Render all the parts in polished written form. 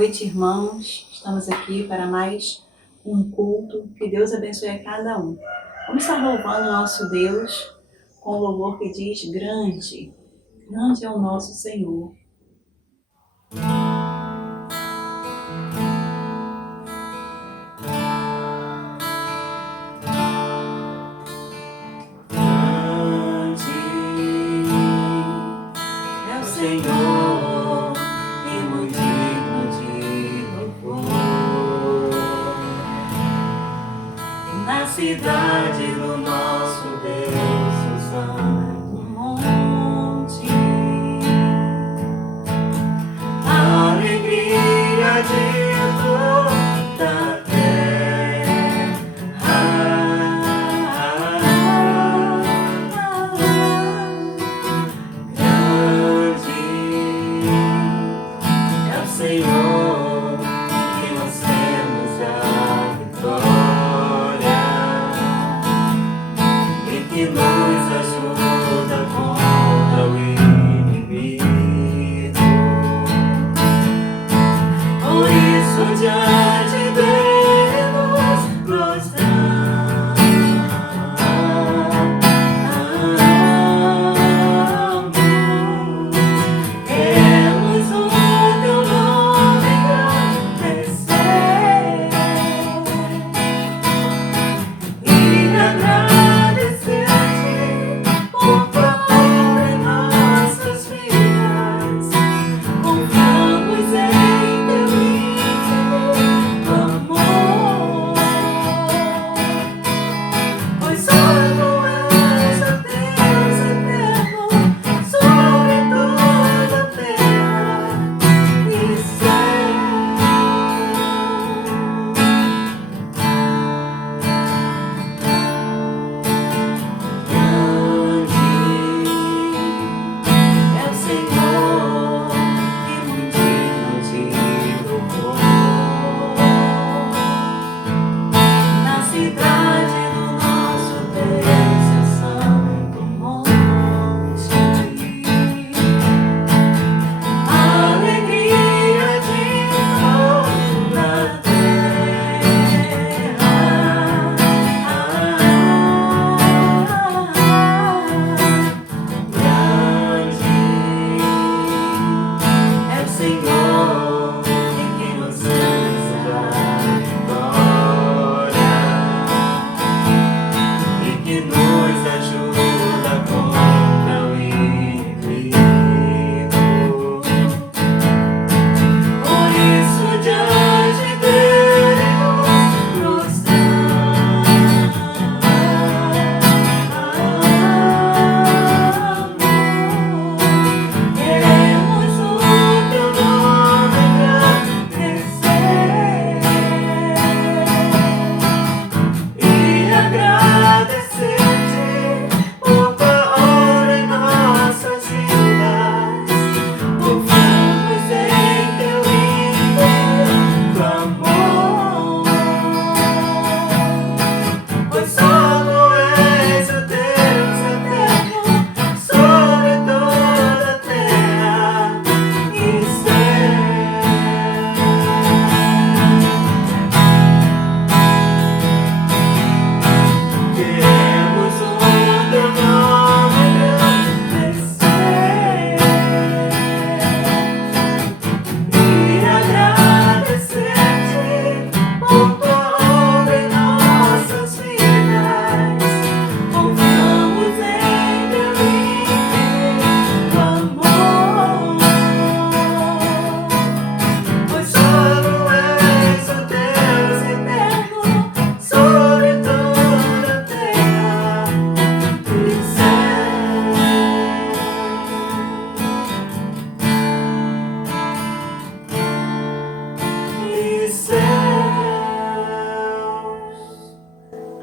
noite, irmãos. Estamos aqui para mais um culto. Que Deus abençoe a cada um. Vamos estar louvando o nosso Deus com o louvor que diz: grande, grande é o nosso Senhor. Senhor, e muito digno de louvor. Na cidade do nosso Deus, o santo monte, a alegria de toda a terra. Senhor, que nós temos a vitória e que nos ajuda contra o inimigo. Por isso, diante dele nos prostramos.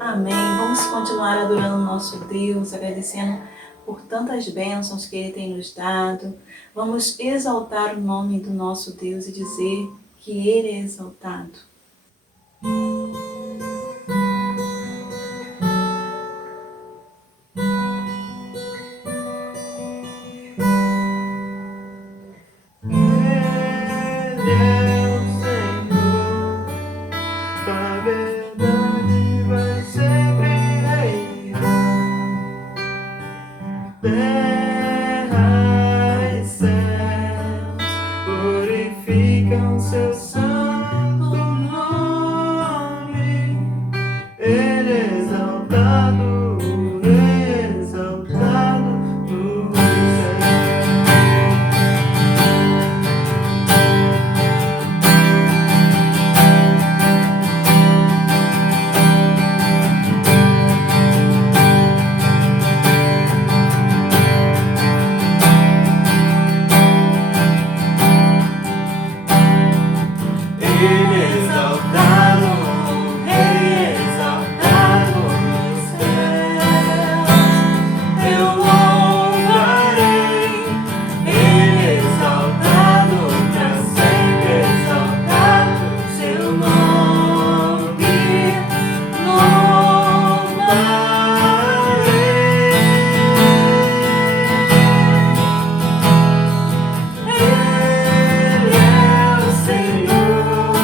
Amém. Vamos continuar adorando o nosso Deus, agradecendo por tantas bênçãos que Ele tem nos dado. Vamos exaltar o nome do nosso Deus e dizer que Ele é exaltado. Deus glorificam seu santo nome. Ele é exaltado, exaltado no céu. Ele é exaltado, exaltado nos céus. Eu louvarei. Ele é exaltado, pra sempre exaltado seu nome. Louvarei. Ele é o Senhor.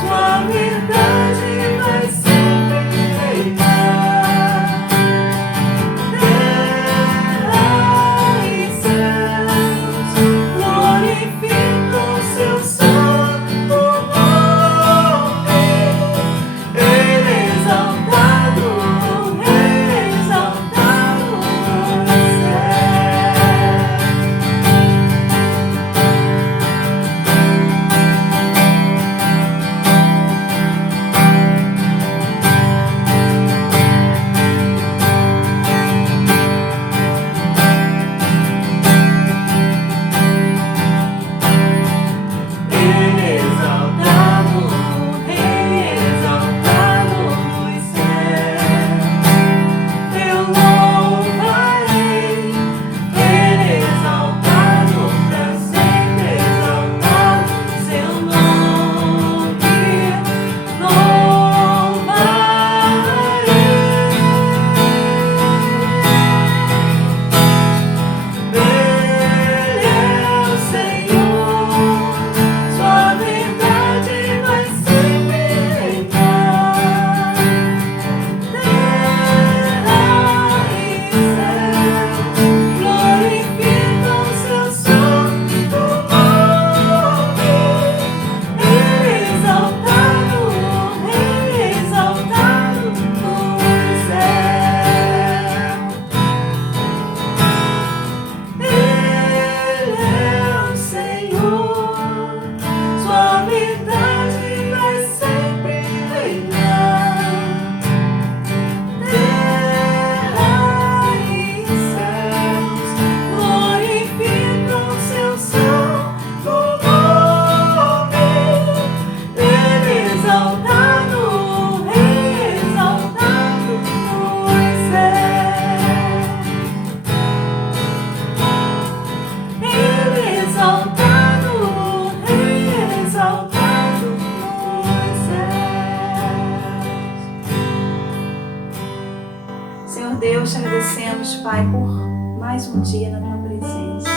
Sua verdade vai sempre reinar. Terra e céus glorificam seu santo nome. Ele é exaltado, exaltado nos Ele é exaltado, exaltado nos céus. Eu louvarei. Ele é exaltado, pra sempre exaltado seu nome. Louvarei. Ele é o Senhor. Sua verdade vai sempre reinar. Terra e céus glorificam seu santo nome. Ele é exaltado, exaltado nos céus. Ele é o Senhor. Sua verdade vai sempre reinar. Terra e céus glorificam seu santo nome. Ele é exaltado, exaltado nos céus. Ele é exaltado, exaltado nos céus. Senhor Deus, te agradecemos, Pai, por mais um dia na tua presença.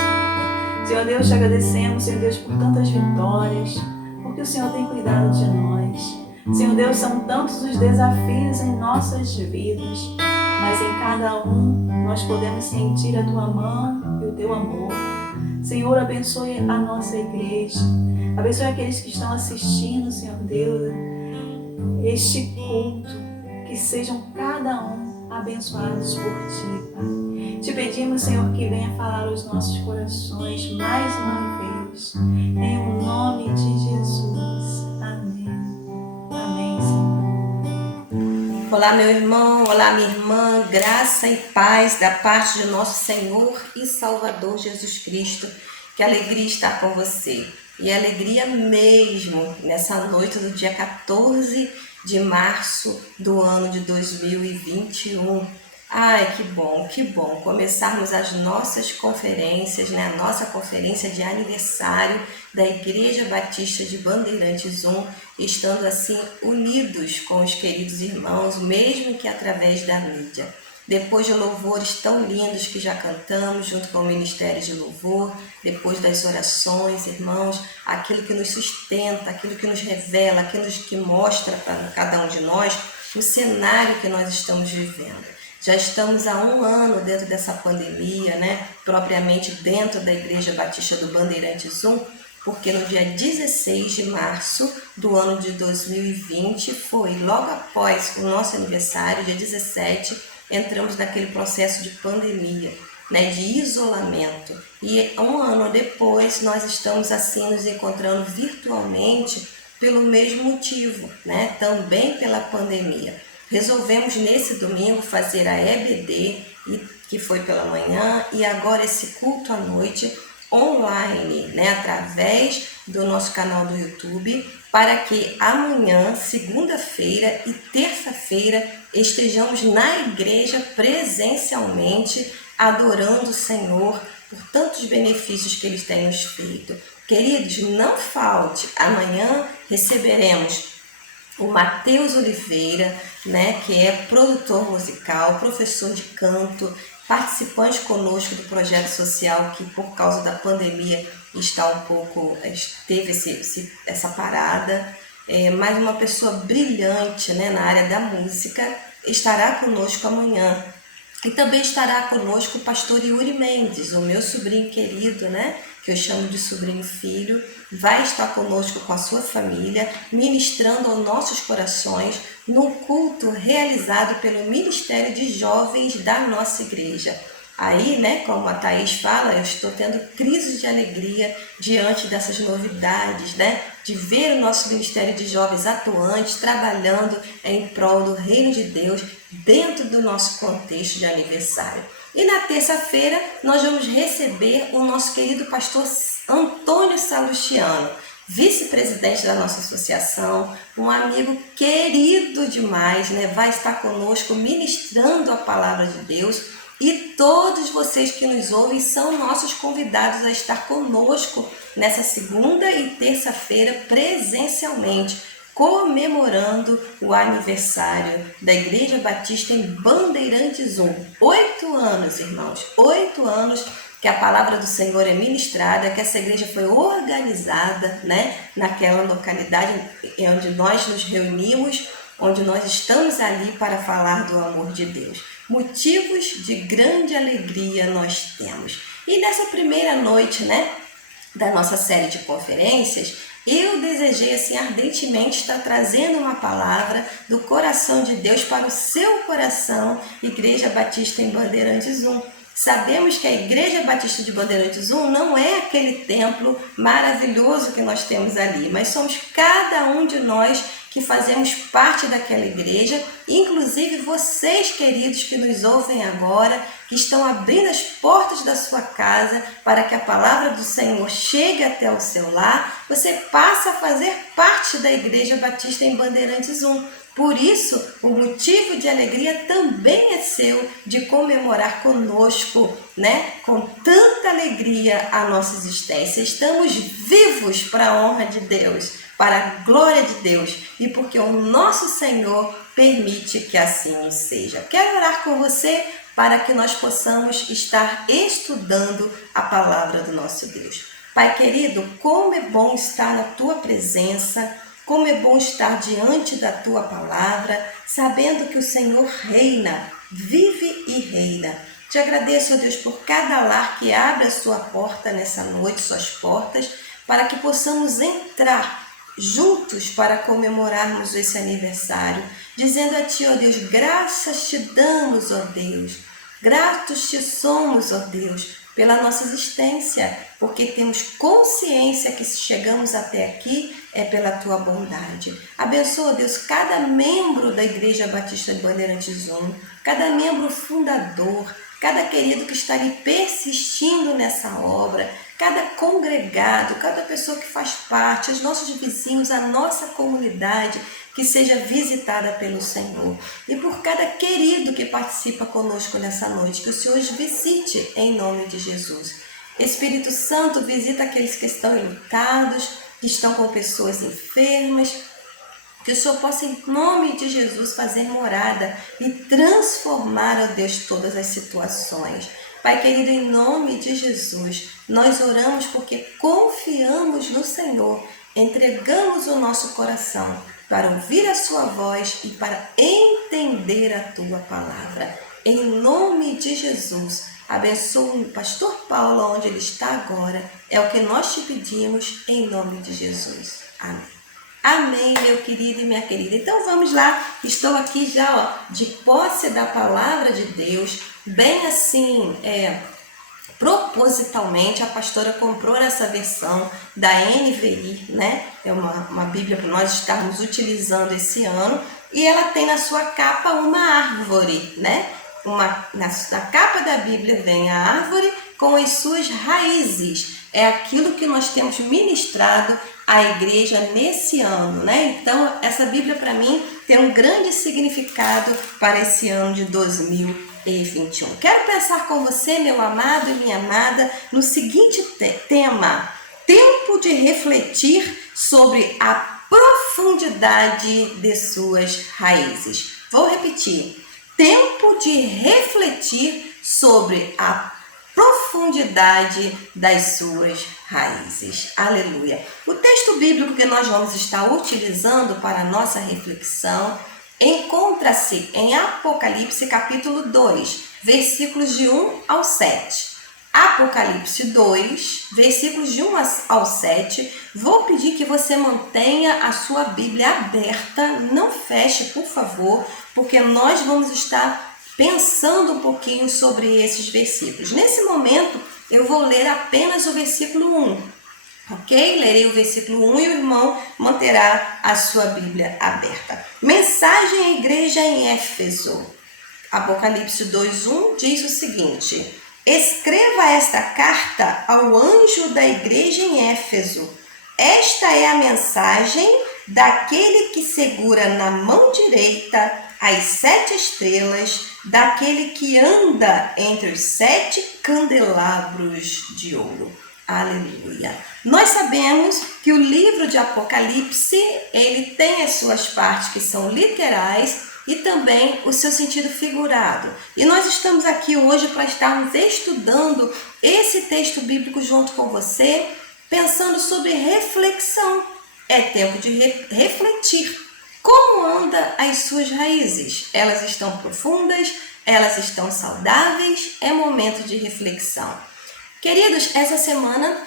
Senhor Deus, te agradecemos, Senhor Deus, por tantas vitórias, porque o Senhor tem cuidado de nós. Senhor Deus, são tantos os desafios em nossas vidas, mas em cada um nós podemos sentir a tua mão e o teu amor. Senhor, abençoe a nossa igreja, abençoe aqueles que estão assistindo, Senhor Deus, este culto, que sejam cada um abençoados por Ti, Pai. Te pedimos, Senhor, que venha falar aos nossos corações mais uma vez, em o nome de Jesus. Amém. Amém, Senhor. Olá, meu irmão, olá, minha irmã, graça e paz da parte de nosso Senhor e Salvador Jesus Cristo. Que alegria estar com você. E alegria mesmo nessa noite do dia 14 de março do ano de 2021. Ai, que bom começarmos as nossas conferências, né? A nossa conferência de aniversário da Igreja Batista de Bandeirantes 1, estando assim unidos com os queridos irmãos, mesmo que através da mídia. Depois de louvores tão lindos que já cantamos junto com o Ministério de Louvor, depois das orações, irmãos, aquilo que nos sustenta, aquilo que nos revela, aquilo que mostra para cada um de nós o cenário que nós estamos vivendo. Já estamos há 1 ano dentro dessa pandemia, né? Propriamente dentro da Igreja Batista do Bandeirantes 1, porque no dia 16 de março do ano de 2020, foi logo após o nosso aniversário, dia 17, entramos naquele processo de pandemia, né, de isolamento. E um ano depois nós estamos assim nos encontrando virtualmente pelo mesmo motivo, né, também pela pandemia. Resolvemos nesse domingo fazer a EBD, que foi pela manhã, e agora esse culto à noite online, né, através do nosso canal do YouTube, para que amanhã, segunda-feira e terça-feira estejamos na igreja presencialmente, adorando o Senhor por tantos benefícios que Ele tem nos feito. Queridos, não falte, amanhã receberemos o Matheus Oliveira, né, que é produtor musical, professor de canto, participante conosco do projeto social que por causa da pandemia está um pouco, teve essa parada, mas uma pessoa brilhante, né, na área da música, estará conosco amanhã. E também estará conosco o pastor Yuri Mendes, o meu sobrinho querido, né? Que eu chamo de sobrinho filho, vai estar conosco com a sua família, ministrando aos nossos corações no culto realizado pelo Ministério de Jovens da nossa igreja. Aí, né, como a Thaís fala, eu estou tendo crises de alegria diante dessas novidades, né? De ver o nosso Ministério de Jovens atuantes, trabalhando em prol do Reino de Deus dentro do nosso contexto de aniversário. E na terça-feira nós vamos receber o nosso querido pastor Antônio Salustiano, vice-presidente da nossa associação, um amigo querido demais, né? Vai estar conosco ministrando a palavra de Deus. E todos vocês que nos ouvem são nossos convidados a estar conosco nessa segunda e terça-feira presencialmente, comemorando o aniversário da Igreja Batista em Bandeirantes 1. 8 anos, irmãos, 8 anos que a palavra do Senhor é ministrada, que essa igreja foi organizada, né, naquela localidade onde nós nos reunimos, onde nós estamos ali para falar do amor de Deus. Motivos de grande alegria nós temos. E nessa primeira noite, né, da nossa série de conferências, eu desejei assim ardentemente estar trazendo uma palavra do coração de Deus para o seu coração, Igreja Batista em Bandeirantes 1. Sabemos que a Igreja Batista de Bandeirantes 1 não é aquele templo maravilhoso que nós temos ali, mas somos cada um de nós que fazemos parte daquela igreja, inclusive vocês, queridos, que nos ouvem agora, que estão abrindo as portas da sua casa para que a palavra do Senhor chegue até o seu lar, você passa a fazer parte da Igreja Batista em Bandeirantes 1. Por isso, o motivo de alegria também é seu de comemorar conosco, né? Com tanta alegria a nossa existência. Estamos vivos para a honra de Deus, para a glória de Deus e porque o nosso Senhor permite que assim seja. Quero orar com você para que nós possamos estar estudando a palavra do nosso Deus. Pai querido, como é bom estar na Tua presença, como é bom estar diante da Tua palavra, sabendo que o Senhor reina, vive e reina. Te agradeço, ó Deus, por cada lar que abre a sua porta nessa noite, suas portas, para que possamos entrar juntos para comemorarmos esse aniversário, dizendo a Ti, ó Deus, graças Te damos, ó Deus, gratos Te somos, ó Deus, pela nossa existência, porque temos consciência que se chegamos até aqui é pela Tua bondade. Abençoa, Deus, cada membro da Igreja Batista de Bandeirantes 1, cada membro fundador, cada querido que está ali persistindo nessa obra, cada congregado, cada pessoa que faz parte, os nossos vizinhos, a nossa comunidade, que seja visitada pelo Senhor. E por cada querido que participa conosco nessa noite, que o Senhor os visite em nome de Jesus. Espírito Santo, visita aqueles que estão enlutados, que estão com pessoas enfermas, que o Senhor possa, em nome de Jesus, fazer morada e transformar, ó Deus, todas as situações. Pai querido, em nome de Jesus, nós oramos porque confiamos no Senhor, entregamos o nosso coração para ouvir a Sua voz e para entender a Tua palavra. Em nome de Jesus, Abençoa o pastor Paulo onde ele está agora. É o que nós te pedimos em nome de Jesus. Amém. Amém, meu querido e minha querida. Então vamos lá. Estou aqui já de posse da palavra de Deus. Bem assim, propositalmente a pastora comprou essa versão da NVI, né? É uma Bíblia para nós estarmos utilizando esse ano. E ela tem na sua capa uma árvore, né? Na capa da Bíblia vem a árvore com as suas raízes. É aquilo que nós temos ministrado à igreja nesse ano, né? Então, essa Bíblia para mim tem um grande significado para esse ano de 2021. Quero pensar com você, meu amado e minha amada, no seguinte tema: tempo de refletir sobre a profundidade de suas raízes. Vou repetir: tempo de refletir sobre a profundidade das suas raízes. Aleluia! O texto bíblico que nós vamos estar utilizando para a nossa reflexão encontra-se em Apocalipse capítulo 2, versículos de 1 ao 7. Apocalipse 2, versículos de 1 ao 7. Vou pedir que você mantenha a sua Bíblia aberta, não feche, por favor, porque nós vamos estar pensando um pouquinho sobre esses versículos. Nesse momento, eu vou ler apenas o versículo 1, ok? Lerei o versículo 1 e o irmão manterá a sua Bíblia aberta. Mensagem à igreja em Éfeso. Apocalipse 2:1 diz o seguinte: escreva esta carta ao anjo da igreja em Éfeso. Esta é a mensagem daquele que segura na mão direita as 7 estrelas, daquele que anda entre os 7 candelabros de ouro. Aleluia! Nós sabemos que o livro de Apocalipse, ele tem as suas partes que são literais e também o seu sentido figurado. E nós estamos aqui hoje para estarmos estudando esse texto bíblico junto com você, pensando sobre reflexão. É tempo de refletir. Como anda as suas raízes? Elas estão profundas? Elas estão saudáveis? É momento de reflexão. Queridos, essa semana,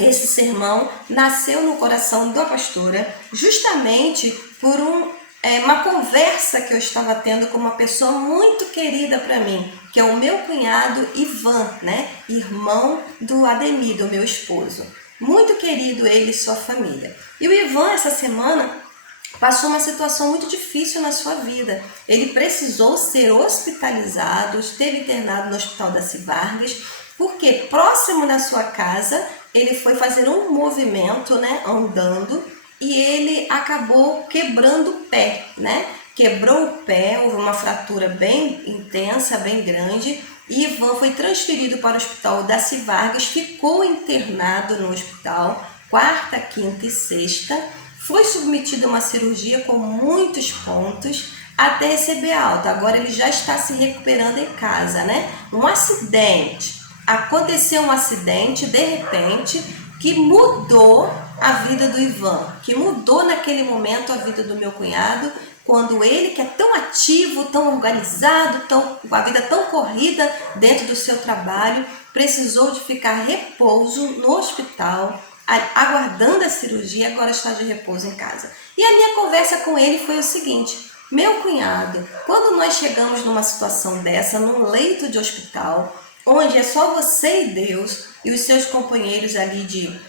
esse sermão nasceu no coração da pastora justamente por uma conversa que eu estava tendo com uma pessoa muito querida para mim, que é o meu cunhado Ivan, né? Irmão do Ademir, do meu esposo. Muito querido ele e sua família. E o Ivan, essa semana, passou uma situação muito difícil na sua vida. Ele precisou ser hospitalizado, esteve internado no Hospital da Civargas, porque próximo da sua casa ele foi fazer um movimento, né, andando, e ele acabou quebrando o pé, né? Quebrou o pé, houve uma fratura bem intensa, bem grande, e Ivan foi transferido para o Hospital da Civargas, ficou internado no hospital, quarta, quinta e sexta, foi submetido a uma cirurgia com muitos pontos até receber alta. Agora ele já está se recuperando em casa, né? Um acidente. Aconteceu um acidente, de repente, que mudou a vida do Ivan, que mudou naquele momento a vida do meu cunhado, quando ele, que é tão ativo, tão organizado, com a vida tão corrida dentro do seu trabalho, precisou de ficar repouso no hospital, aguardando a cirurgia, agora está de repouso em casa. E a minha conversa com ele foi o seguinte: meu cunhado, quando nós chegamos numa situação dessa, num leito de hospital, onde é só você e Deus e os seus companheiros ali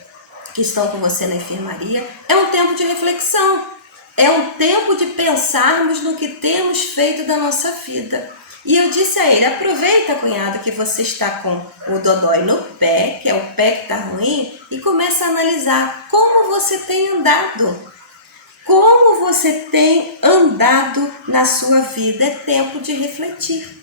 que estão com você na enfermaria, é um tempo de reflexão, é um tempo de pensarmos no que temos feito da nossa vida. E eu disse a ele: aproveita, cunhado, que você está com o dodói no pé, que é o pé que está ruim, e começa a analisar como você tem andado. Como você tem andado na sua vida. É tempo de refletir.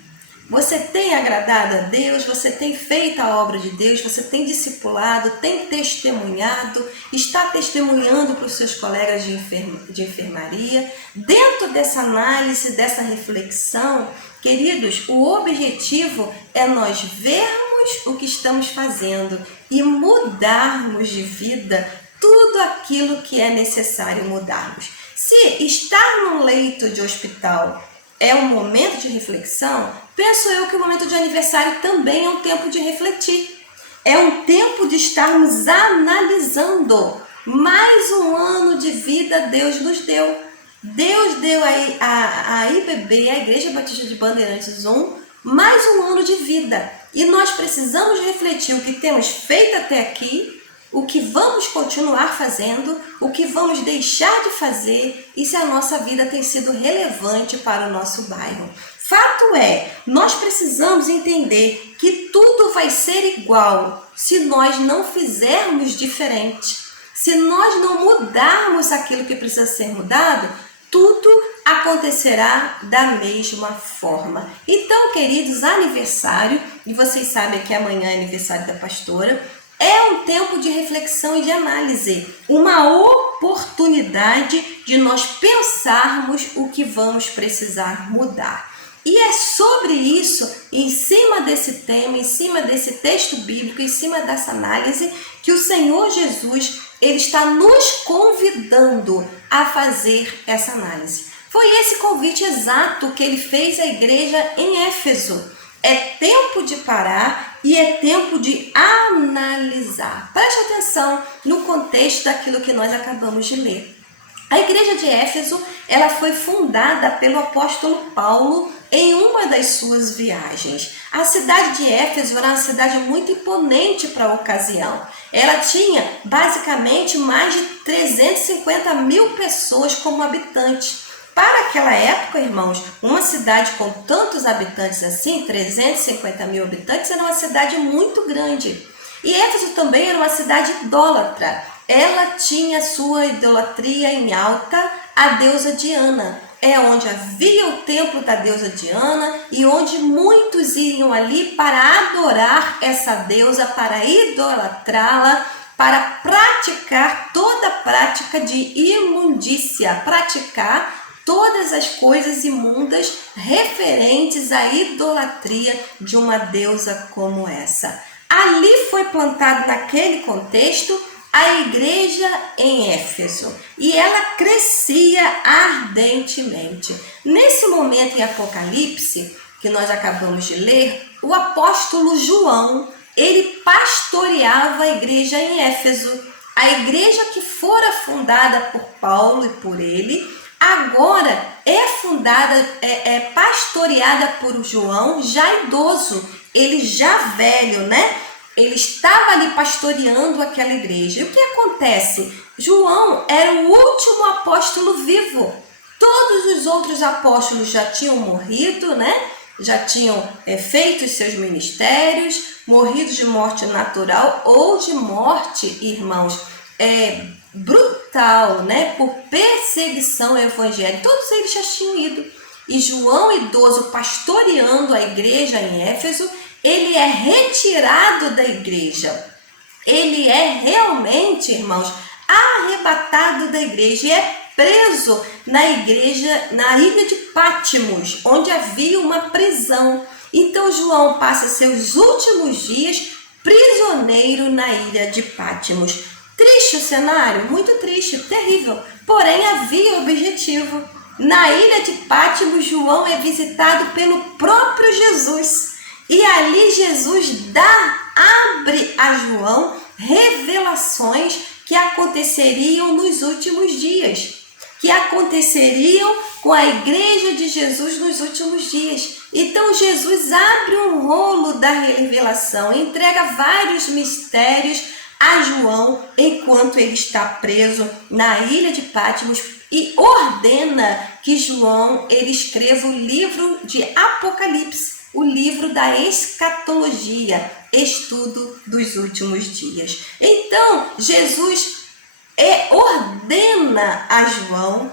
Você tem agradado a Deus? Você tem feito a obra de Deus? Você tem discipulado? Tem testemunhado? Está testemunhando para os seus colegas de enfermaria? Dentro dessa análise, dessa reflexão, queridos, o objetivo é nós vermos o que estamos fazendo e mudarmos de vida tudo aquilo que é necessário mudarmos. Se estar num leito de hospital é um momento de reflexão, penso eu que o momento de aniversário também é um tempo de refletir. É um tempo de estarmos analisando. Mais um ano de vida Deus nos deu. Deus deu a IBB, a Igreja Batista de Bandeirantes 1, mais um ano de vida. E nós precisamos refletir o que temos feito até aqui, o que vamos continuar fazendo, o que vamos deixar de fazer e se a nossa vida tem sido relevante para o nosso bairro. Fato é, nós precisamos entender que tudo vai ser igual se nós não fizermos diferente. Se nós não mudarmos aquilo que precisa ser mudado, tudo acontecerá da mesma forma. Então, queridos, aniversário, e vocês sabem que amanhã é aniversário da pastora, é um tempo de reflexão e de análise, uma oportunidade de nós pensarmos o que vamos precisar mudar. E é sobre isso, em cima desse tema, em cima desse texto bíblico, em cima dessa análise, que o Senhor Jesus, ele está nos convidando a fazer essa análise. Foi esse convite exato que ele fez à igreja em Éfeso. É tempo de parar e é tempo de analisar. Preste atenção no contexto daquilo que nós acabamos de ler. A igreja de Éfeso, ela foi fundada pelo apóstolo Paulo em uma das suas viagens. A cidade de Éfeso era uma cidade muito imponente para a ocasião. Ela tinha basicamente mais de 350 mil pessoas como habitantes. Para aquela época, irmãos, uma cidade com tantos habitantes assim, 350 mil habitantes, era uma cidade muito grande. E Éfeso também era uma cidade idólatra. Ela tinha sua idolatria em alta, a deusa Diana. É onde havia o templo da deusa Diana e onde muitos iam ali para adorar essa deusa, para idolatrá-la, para praticar toda a prática de imundícia, praticar todas as coisas imundas referentes à idolatria de uma deusa como essa. Ali foi plantado naquele contexto a igreja em Éfeso e ela crescia ardentemente. Nesse momento em Apocalipse, que nós acabamos de ler, o apóstolo João, ele pastoreava a igreja em Éfeso. A igreja que fora fundada por Paulo e por ele, agora é fundada, pastoreada por João, já idoso, ele já velho, né? Ele estava ali pastoreando aquela igreja. E o que acontece? João era o último apóstolo vivo. Todos os outros apóstolos já tinham morrido, né? Já tinham feito os seus ministérios, morrido de morte natural ou de morte, irmãos, brutal, né? Por perseguição evangélica. Todos eles já tinham ido. E João, idoso, pastoreando a igreja em Éfeso, ele é retirado da igreja. Ele é realmente, irmãos, arrebatado da igreja e é preso na igreja, na ilha de Patmos, onde havia uma prisão. Então João passa seus últimos dias prisioneiro na ilha de Patmos. Triste o cenário? Muito triste, terrível. Porém, havia objetivo. Na ilha de Patmos, João é visitado pelo próprio Jesus. E ali Jesus abre a João revelações que aconteceriam nos últimos dias, que aconteceriam com a igreja de Jesus nos últimos dias. Então Jesus abre um rolo da revelação, entrega vários mistérios a João enquanto ele está preso na ilha de Patmos e ordena que João ele escreva o livro de Apocalipse, o livro da escatologia, estudo dos últimos dias. Então, Jesus ordena a João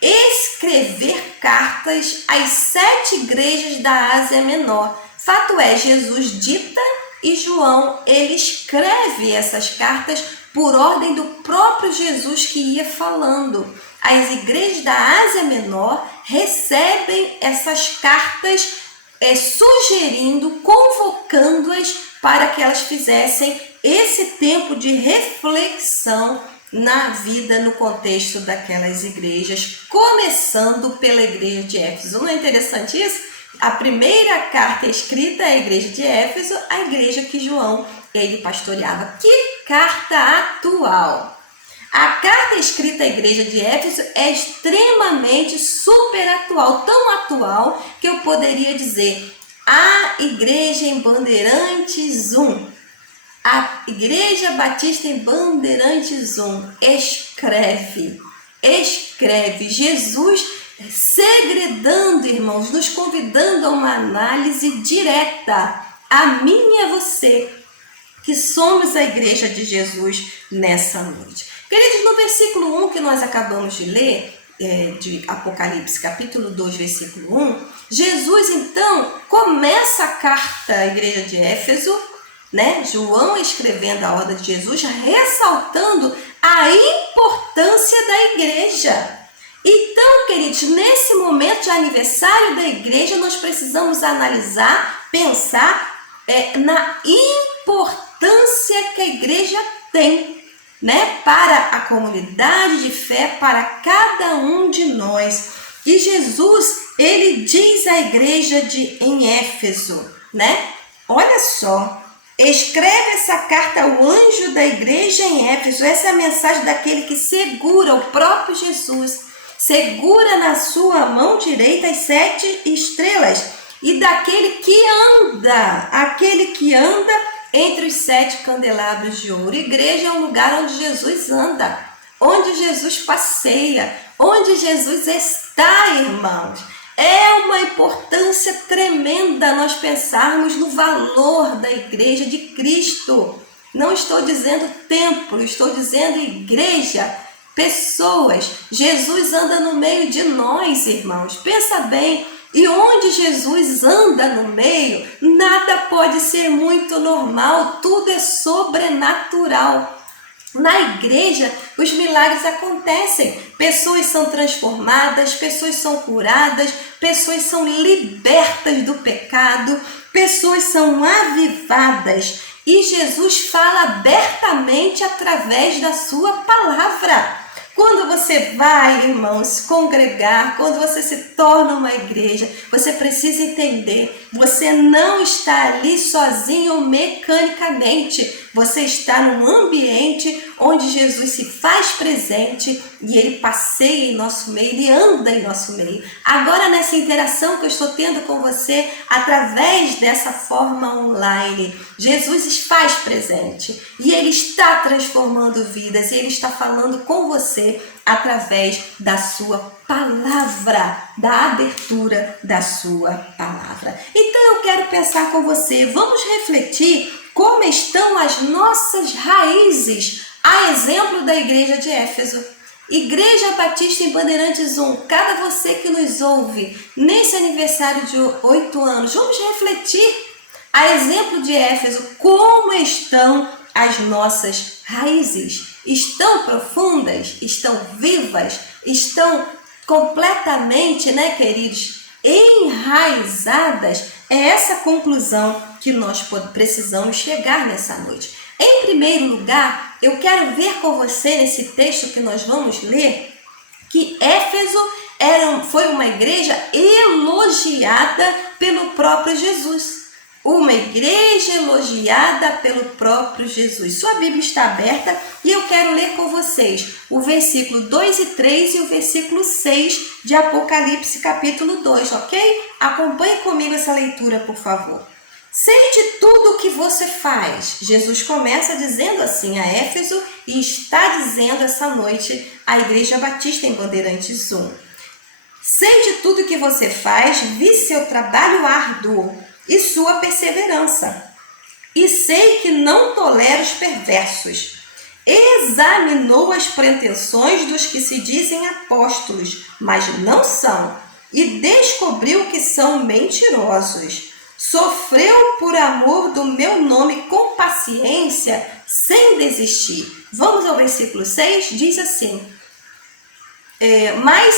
escrever cartas às 7 igrejas da Ásia Menor. Fato é, Jesus dita e João ele escreve essas cartas por ordem do próprio Jesus que ia falando. As igrejas da Ásia Menor recebem essas cartas sugerindo, convocando-as para que elas fizessem esse tempo de reflexão na vida, no contexto daquelas igrejas, começando pela igreja de Éfeso. Não é interessante isso? A primeira carta escrita à igreja de Éfeso, a igreja que João ele pastoreava. Que carta atual! A carta escrita à igreja de Éfeso é extremamente super atual, tão atual que eu poderia dizer a igreja em Bandeirantes 1. A Igreja Batista em Bandeirantes 1 escreve. Jesus segredando, irmãos, nos convidando a uma análise direta, a mim e a você, que somos a Igreja de Jesus nessa noite. Queridos, no versículo 1 que nós acabamos de ler, de Apocalipse, capítulo 2, versículo 1, Jesus, então, começa a carta à igreja de Éfeso, né? João escrevendo a ordem de Jesus, ressaltando a importância da igreja. Então, queridos, nesse momento de aniversário da igreja, nós precisamos analisar, pensar na importância que a igreja tem, né, para a comunidade de fé, para cada um de nós. E Jesus, ele diz à igreja em Éfeso, né? Olha só, escreve essa carta ao anjo da igreja em Éfeso. Essa é a mensagem daquele que segura o próprio Jesus, segura na sua mão direita as 7 estrelas, e daquele que anda entre os 7 candelabros de ouro. Igreja é um lugar onde Jesus anda, onde Jesus passeia, onde Jesus está, irmãos. É uma importância tremenda nós pensarmos no valor da igreja de Cristo. Não estou dizendo templo, estou dizendo igreja, pessoas. Jesus anda no meio de nós, irmãos. Pensa bem. E onde Jesus anda no meio, nada pode ser muito normal, tudo é sobrenatural. Na igreja, os milagres acontecem, pessoas são transformadas, pessoas são curadas, pessoas são libertas do pecado, pessoas são avivadas. E Jesus fala abertamente através da sua palavra. Quando você vai, irmãos, congregar, quando você se torna uma igreja, você precisa entender, você não está ali sozinho mecanicamente. Você está num ambiente onde Jesus se faz presente e ele passeia em nosso meio, ele anda em nosso meio. Agora, nessa interação que eu estou tendo com você, através dessa forma online, Jesus se faz presente e ele está transformando vidas, e ele está falando com você através da sua palavra, da abertura da sua palavra. Então eu quero pensar com você, vamos refletir como estão as nossas raízes, a exemplo da igreja de Éfeso. Igreja Batista em Bandeirantes 1, cada você que nos ouve nesse aniversário de 8 anos, vamos refletir, a exemplo de Éfeso, como estão as nossas raízes. Estão profundas? Estão vivas? Estão completamente, né, queridos, enraizadas? É essa conclusão que nós precisamos chegar nessa noite. Em primeiro lugar, eu quero ver com você nesse texto que nós vamos ler, que Éfeso foi uma igreja elogiada pelo próprio Jesus. Uma igreja elogiada pelo próprio Jesus. Sua Bíblia está aberta e eu quero ler com vocês o versículo 2 e 3 e o versículo 6 de Apocalipse capítulo 2, ok? Acompanhe comigo essa leitura, por favor. Sei de tudo o que você faz. Jesus começa dizendo assim a Éfeso e está dizendo essa noite à Igreja Batista em Bandeirantes 1. Sei de tudo o que você faz, vi seu trabalho árduo e sua perseverança, e sei que não tolera os perversos. Examinou as pretensões dos que se dizem apóstolos, mas não são, e descobriu que são mentirosos. Sofreu por amor do meu nome com paciência, sem desistir. Vamos ao versículo 6, diz assim, mas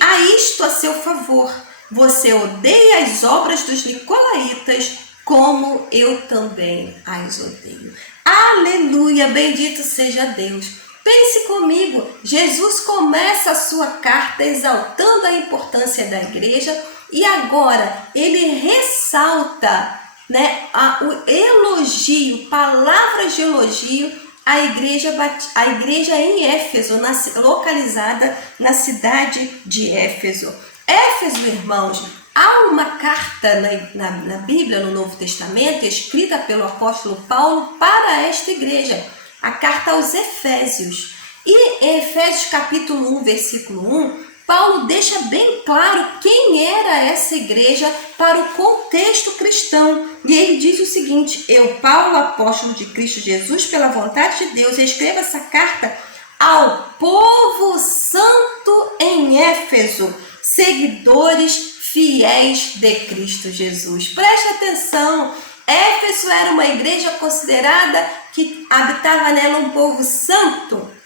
há isto a seu favor, você odeia as obras dos nicolaítas, como eu também as odeio. Aleluia, bendito seja Deus. pense comigo, Jesus começa a sua carta exaltando a importância da igreja e agora ele ressalta, né, o elogio, palavras de elogio à igreja em Éfeso, localizada na cidade de Éfeso. Éfeso, irmãos, há uma carta na Bíblia, no Novo Testamento, escrita pelo apóstolo Paulo para esta igreja, a carta aos Efésios. E em Efésios capítulo 1, versículo 1, Paulo deixa bem claro quem era essa igreja para o contexto cristão. E ele diz o seguinte: eu, Paulo, apóstolo de Cristo Jesus, pela vontade de Deus, escrevo essa carta ao povo santo em Éfeso, seguidores fiéis de Cristo Jesus. Preste atenção, Éfeso era uma igreja considerada que habitava nela um povo santo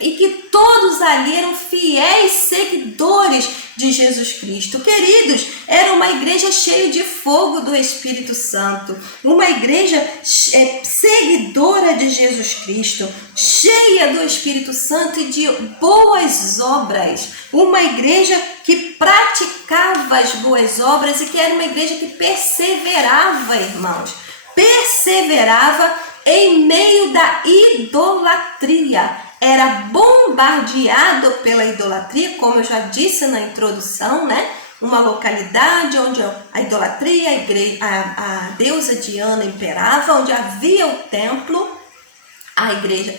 e que todos ali eram fiéis seguidores de Jesus Cristo. Queridos, era uma igreja cheia de fogo do Espírito Santo, uma igreja seguidora de Jesus Cristo, cheia do Espírito Santo e de boas obras, uma igreja que praticava as boas obras e que era uma igreja que perseverava, irmãos, perseverava em meio da idolatria. Era bombardeado pela idolatria, como eu já disse na introdução, né? Uma localidade onde a idolatria, a deusa Diana imperava, onde havia o templo, a igreja,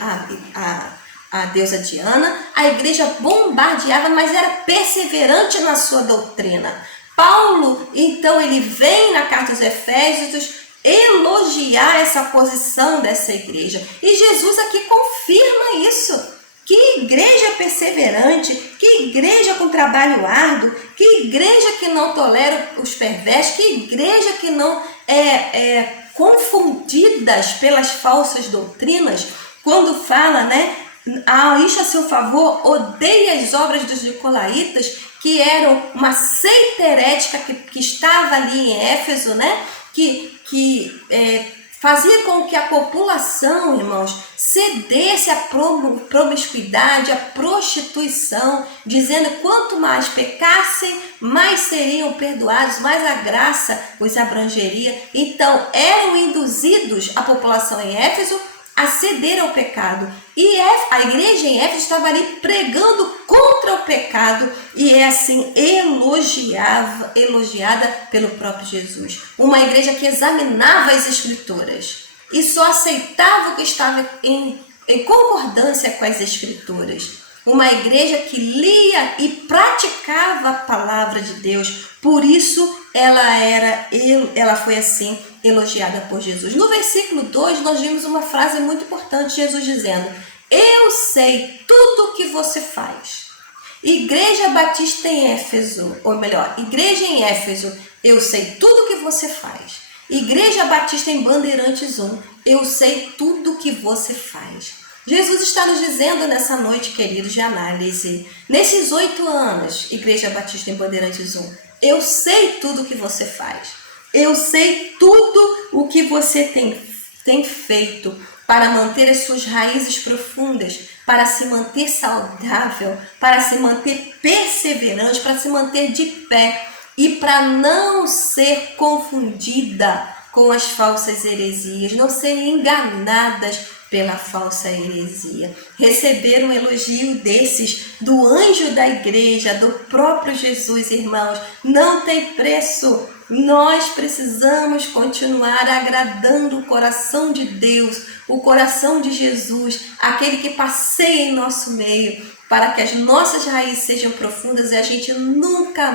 a deusa Diana, a igreja bombardeava, mas era perseverante na sua doutrina. Paulo, então, ele vem na carta aos Efésios elogiar essa posição dessa igreja. E Jesus aqui confirma isso. Que igreja perseverante, que igreja com trabalho árduo, que igreja que não tolera os perversos, que igreja que não é confundidas pelas falsas doutrinas. Quando fala, né, isto a seu favor, odeia as obras dos nicolaítas, que eram uma seita herética que estava ali em Éfeso, né, que fazia com que a população, irmãos, cedesse à promiscuidade, à prostituição, dizendo que quanto mais pecassem, mais seriam perdoados, mais a graça os abrangeria. Então, eram induzidos a população em Éfeso a ceder ao pecado. E a igreja em Éfeso estava ali pregando contra o pecado e é assim elogiada pelo próprio Jesus. Uma igreja que examinava as escrituras e só aceitava o que estava em concordância com as escrituras. Uma igreja que lia e praticava a palavra de Deus. Por isso ela foi assim elogiada por Jesus. No versículo 2 nós vimos uma frase muito importante, Jesus dizendo: eu sei tudo o que você faz. Igreja Batista em Éfeso, ou melhor, igreja em Éfeso, eu sei tudo o que você faz. Igreja Batista em Bandeirantes 1, eu sei tudo o que você faz. Jesus está nos dizendo nessa noite, queridos, de análise, nesses 8 anos, Igreja Batista em Bandeirantes 1, eu sei tudo o que você faz. Eu sei tudo o que você tem feito para manter as suas raízes profundas, para se manter saudável, para se manter perseverante, para se manter de pé e para não ser confundida com as falsas heresias, não serem enganadas pela falsa heresia. Receber um elogio desses do anjo da igreja, do próprio Jesus, irmãos, não tem preço. Nós precisamos continuar agradando o coração de Deus, o coração de Jesus, aquele que passeia em nosso meio, para que as nossas raízes sejam profundas e a gente nunca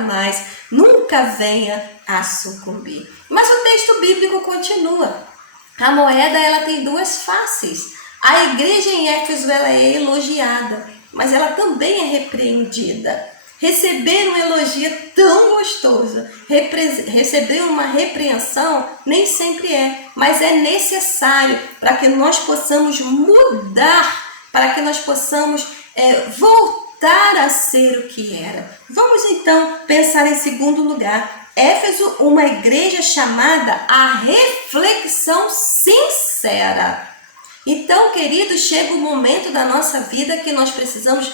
venha a sucumbir. Mas o texto bíblico continua. A moeda, ela tem 2 faces. A igreja em Éfeso, ela é elogiada, mas ela também é repreendida. Receber um elogio tão gostoso, receber uma repreensão nem sempre mas é necessário para que nós possamos mudar, para que nós possamos voltar a ser o que era. Vamos então pensar em segundo lugar. Éfeso, uma igreja chamada à reflexão sincera. Então, queridos, chega o momento da nossa vida que nós precisamos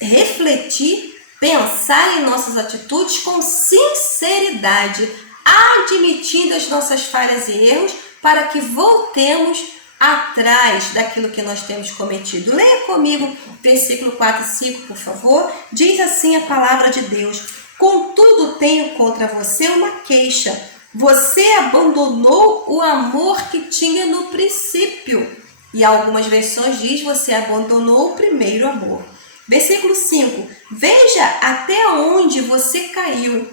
refletir, pensar em nossas atitudes com sinceridade, admitindo as nossas falhas e erros, para que voltemos atrás daquilo que nós temos cometido. Leia comigo versículo 4 e 5, por favor. Diz assim a palavra de Deus: contudo tenho contra você uma queixa. Você abandonou o amor que tinha no princípio. E algumas versões diz: você abandonou o primeiro amor. Versículo 5. Veja até onde você caiu.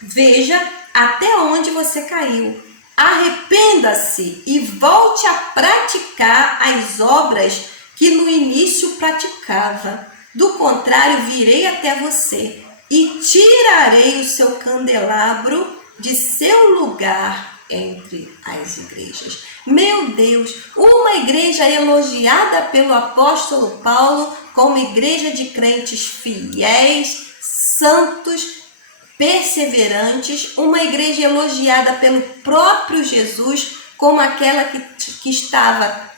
Veja até onde você caiu. Arrependa-se e volte a praticar as obras que no início praticava. Do contrário, virei até você e tirarei o seu candelabro de seu lugar entre as igrejas. Meu Deus, uma igreja elogiada pelo apóstolo Paulo como igreja de crentes fiéis, santos, perseverantes, uma igreja elogiada pelo próprio Jesus como aquela que estava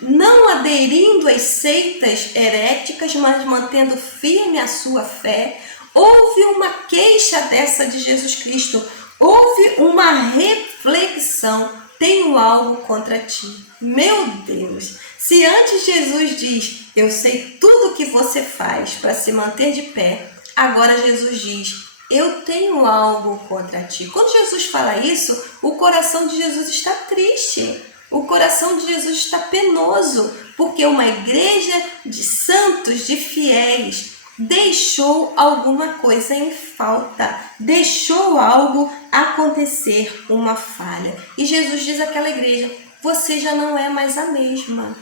não aderindo às seitas heréticas, mas mantendo firme a sua fé. Houve uma queixa dessa de Jesus Cristo, houve uma reflexão: tenho algo contra ti. Meu Deus, se antes Jesus diz: eu sei tudo o que você faz para se manter de pé, agora Jesus diz: eu tenho algo contra ti. Quando Jesus fala isso, o coração de Jesus está triste. O coração de Jesus está penoso, porque uma igreja de santos, de fiéis, deixou alguma coisa em falta, deixou algo acontecer, uma falha. E Jesus diz àquela igreja: você já não é mais a mesma.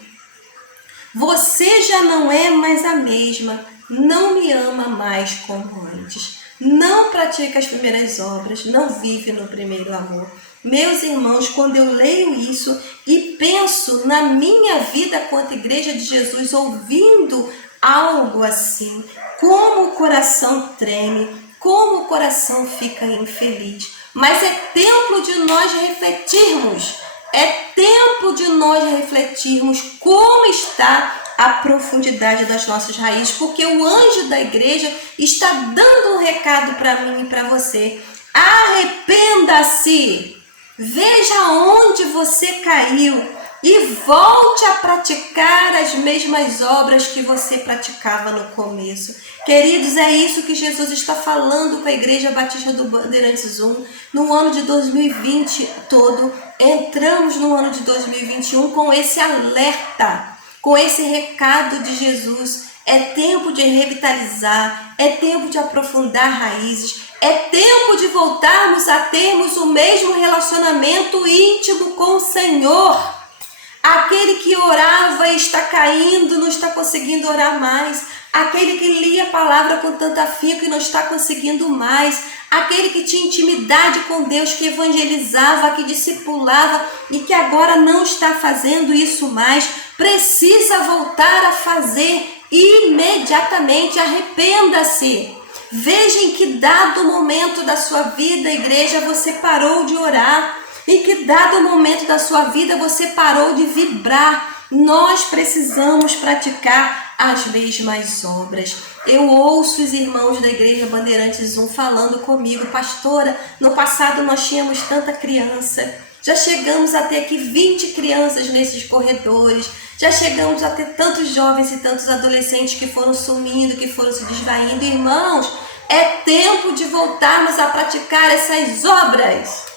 Você já não é mais a mesma. Não me ama mais como antes. Não pratica as primeiras obras, não vive no primeiro amor. Meus irmãos, quando eu leio isso e penso na minha vida quanto igreja de Jesus, ouvindo algo assim, como o coração treme, como o coração fica infeliz. Mas é tempo de nós refletirmos, é tempo de nós refletirmos como está a profundidade das nossas raízes, porque o anjo da igreja está dando um recado para mim e para você. Arrependa-se, veja onde você caiu e volte a praticar as mesmas obras que você praticava no começo. Queridos, é isso que Jesus está falando com a Igreja Batista do Bandeirantes 1 no ano de 2020 todo. Entramos no ano de 2021 com esse alerta, com esse recado de Jesus. É tempo de revitalizar, é tempo de aprofundar raízes, é tempo de voltarmos a termos o mesmo relacionamento íntimo com o Senhor. Aquele que orava e está caindo, não está conseguindo orar mais. Aquele que lia a palavra com tanto afinco e não está conseguindo mais. Aquele que tinha intimidade com Deus, que evangelizava, que discipulava e que agora não está fazendo isso mais, precisa voltar a fazer imediatamente. Arrependa-se. Veja em que dado momento da sua vida, igreja, você parou de orar. Em que dado momento da sua vida você parou de vibrar. Nós precisamos praticar as mesmas obras. Eu ouço os irmãos da Igreja Bandeirantes 1 falando comigo: pastora, no passado nós tínhamos tanta criança. Já chegamos a ter aqui 20 crianças nesses corredores. Já chegamos a ter tantos jovens e tantos adolescentes que foram sumindo, que foram se desvaindo. Irmãos, é tempo de voltarmos a praticar essas obras.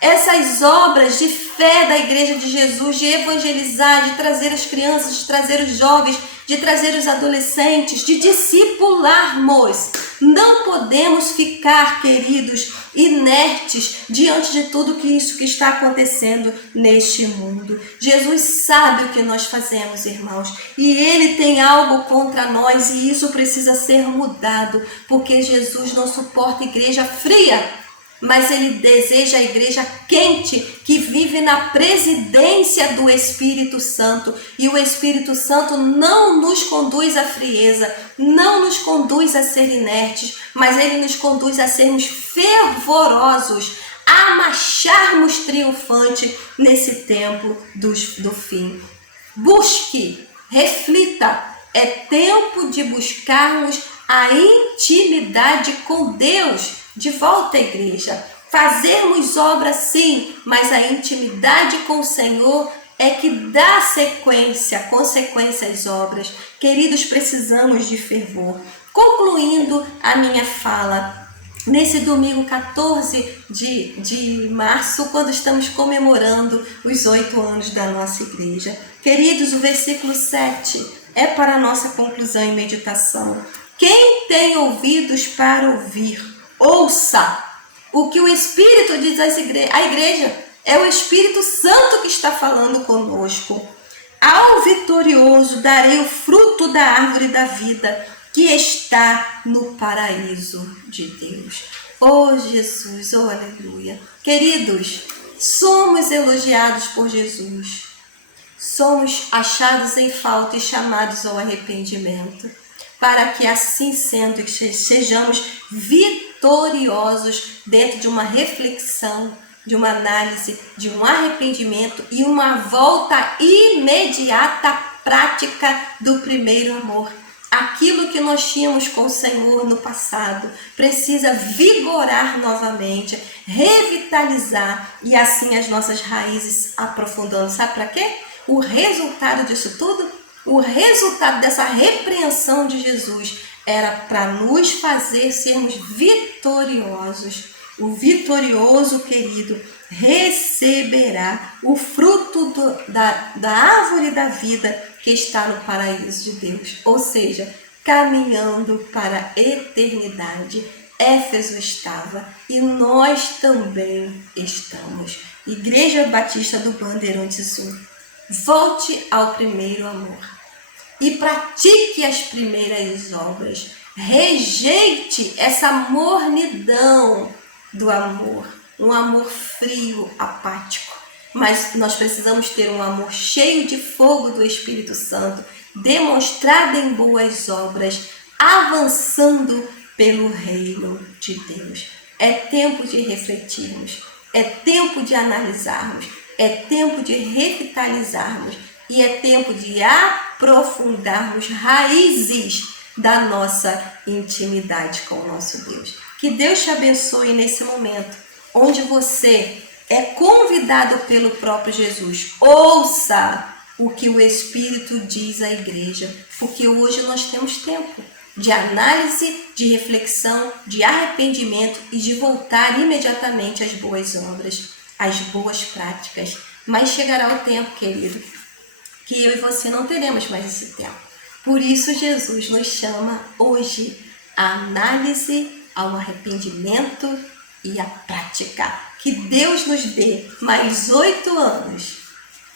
Essas obras de fé da Igreja de Jesus, de evangelizar, de trazer as crianças, de trazer os jovens, de trazer os adolescentes, de discipularmos. Não podemos ficar, queridos, inertes diante de tudo isso que está acontecendo neste mundo. Jesus sabe o que nós fazemos, irmãos, e Ele tem algo contra nós e isso precisa ser mudado, porque Jesus não suporta igreja fria. Mas Ele deseja a igreja quente, que vive na presidência do Espírito Santo. E o Espírito Santo não nos conduz à frieza, não nos conduz a ser inertes, mas Ele nos conduz a sermos fervorosos, a marcharmos triunfante nesse tempo do fim. Busque, reflita, é tempo de buscarmos a intimidade com Deus. De volta à igreja, fazermos obra sim, mas a intimidade com o Senhor é que dá consequência às obras. Queridos, precisamos de fervor. Concluindo a minha fala, nesse domingo 14 de março, quando estamos comemorando os 8 anos da nossa igreja. Queridos, o versículo 7 é para a nossa conclusão e meditação. Quem tem ouvidos para ouvir, ouça o que o Espírito diz à igreja. É o Espírito Santo que está falando conosco. Ao vitorioso darei o fruto da árvore da vida, que está no paraíso de Deus. Oh Jesus, oh aleluia. Queridos, somos elogiados por Jesus. Somos achados em falta e chamados ao arrependimento, para que assim sendo sejamos vitoriosos dentro de uma reflexão, de uma análise, de um arrependimento e uma volta imediata prática do primeiro amor. Aquilo que nós tínhamos com o Senhor no passado precisa vigorar novamente, revitalizar e assim as nossas raízes aprofundando. Sabe para quê? O resultado disso tudo, o resultado dessa repreensão de Jesus era para nos fazer sermos vitoriosos. O vitorioso, querido, receberá o fruto da árvore da vida que está no paraíso de Deus. Ou seja, caminhando para a eternidade. Éfeso estava e nós também estamos. Igreja Batista do Bandeirantes 1. Volte ao primeiro amor e pratique as primeiras obras. Rejeite essa mornidão do amor, um amor frio, apático. Mas nós precisamos ter um amor cheio de fogo do Espírito Santo, demonstrado em boas obras, avançando pelo reino de Deus. É tempo de refletirmos, é tempo de analisarmos, é tempo de revitalizarmos e é tempo de aprofundarmos raízes da nossa intimidade com o nosso Deus. Que Deus te abençoe nesse momento, onde você é convidado pelo próprio Jesus. Ouça o que o Espírito diz à igreja, porque hoje nós temos tempo de análise, de reflexão, de arrependimento e de voltar imediatamente às boas obras, às boas práticas. Mas chegará o tempo, querido, que eu e você não teremos mais esse tempo. Por isso Jesus nos chama hoje à análise, ao arrependimento e à prática. Que Deus nos dê mais 8 anos,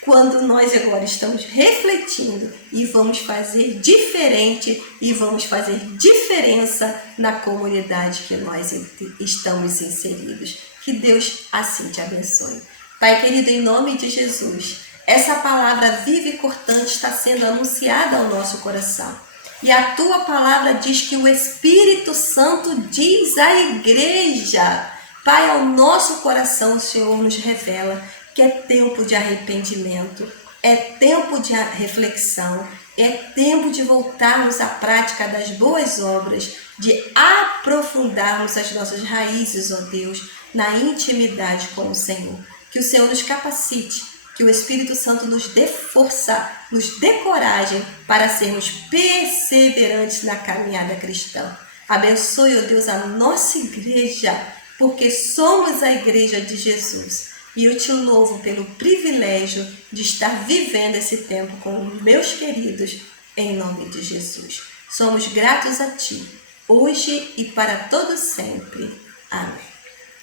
quando nós agora estamos refletindo e vamos fazer diferente e vamos fazer diferença na comunidade que nós estamos inseridos. Que Deus assim te abençoe. Pai querido, em nome de Jesus, essa palavra viva e cortante está sendo anunciada ao nosso coração. E a tua palavra diz que o Espírito Santo diz à igreja. Pai, ao nosso coração o Senhor nos revela que é tempo de arrependimento, é tempo de reflexão, é tempo de voltarmos à prática das boas obras, de aprofundarmos as nossas raízes, ó Deus, na intimidade com o Senhor. Que o Senhor nos capacite, que o Espírito Santo nos dê força, nos dê coragem para sermos perseverantes na caminhada cristã. Abençoe, ó Deus, a nossa igreja, porque somos a igreja de Jesus. E eu te louvo pelo privilégio de estar vivendo esse tempo com os meus queridos, em nome de Jesus. Somos gratos a Ti, hoje e para todo sempre. Amém.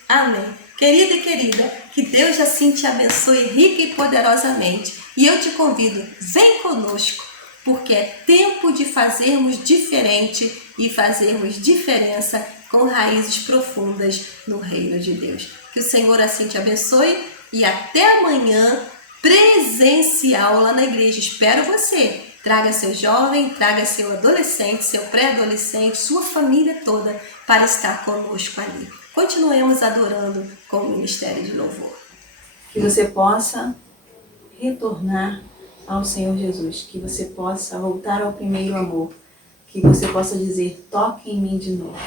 Amém. Querida e querida, que Deus assim te abençoe rica e poderosamente. E eu te convido, vem conosco, porque é tempo de fazermos diferente e fazermos diferença com raízes profundas no reino de Deus. Que o Senhor assim te abençoe e até amanhã, presencial lá na igreja. Espero você. Traga seu jovem, traga seu adolescente, seu pré-adolescente, sua família toda para estar conosco ali. Continuemos adorando com o Ministério de Louvor. Que você possa retornar ao Senhor Jesus, que você possa voltar ao primeiro amor, que você possa dizer: toque em mim de novo.